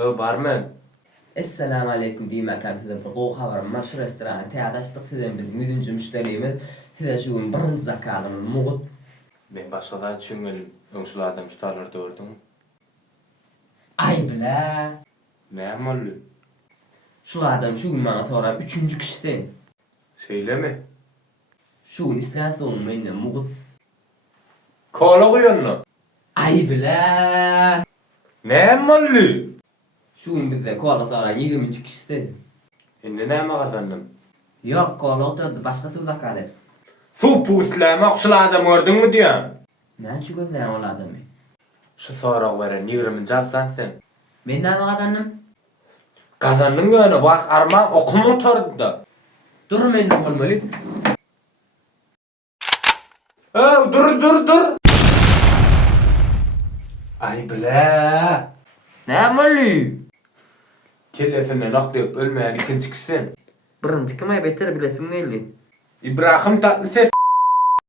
Barmen. Esselamu aleyküm diyeyim size bir qoğu haberim var. Şu restoranı teadaştık sizden bizim 100. müşterimiz. Size şu gün birinci zakalımız Muğut. Ben başkada düşünmedim. Öňşul adam tutarlar gördüm. Ay bile. Näme boldy? Şu adam şu gün bana sonra 3. kişiden. Söyleme. Şu gün istilası olmayınca Muğut. Kola goýanlar. Ay bile. Näme boldy? Şu gün bizde kola sonra 20. kişiden. Indi näme gazandym? Yok kola oturdu başkası zakalar. Su pusläme oňşul adam gördüňmi diýär. Ben şu gözleyen ol adamı. Şu soragy beren 20 jagsan sen. Ben näme kazandım? Gazandyň ýöne bak arman okumy oturdy da. Dur men olmaly. Dur. Ay bile. Näme oldu? Kellesine noktaýyp ölmeýän ikinji kişi sen. Birinci kime beter bilesim geldi. İbrahim Tatlıses.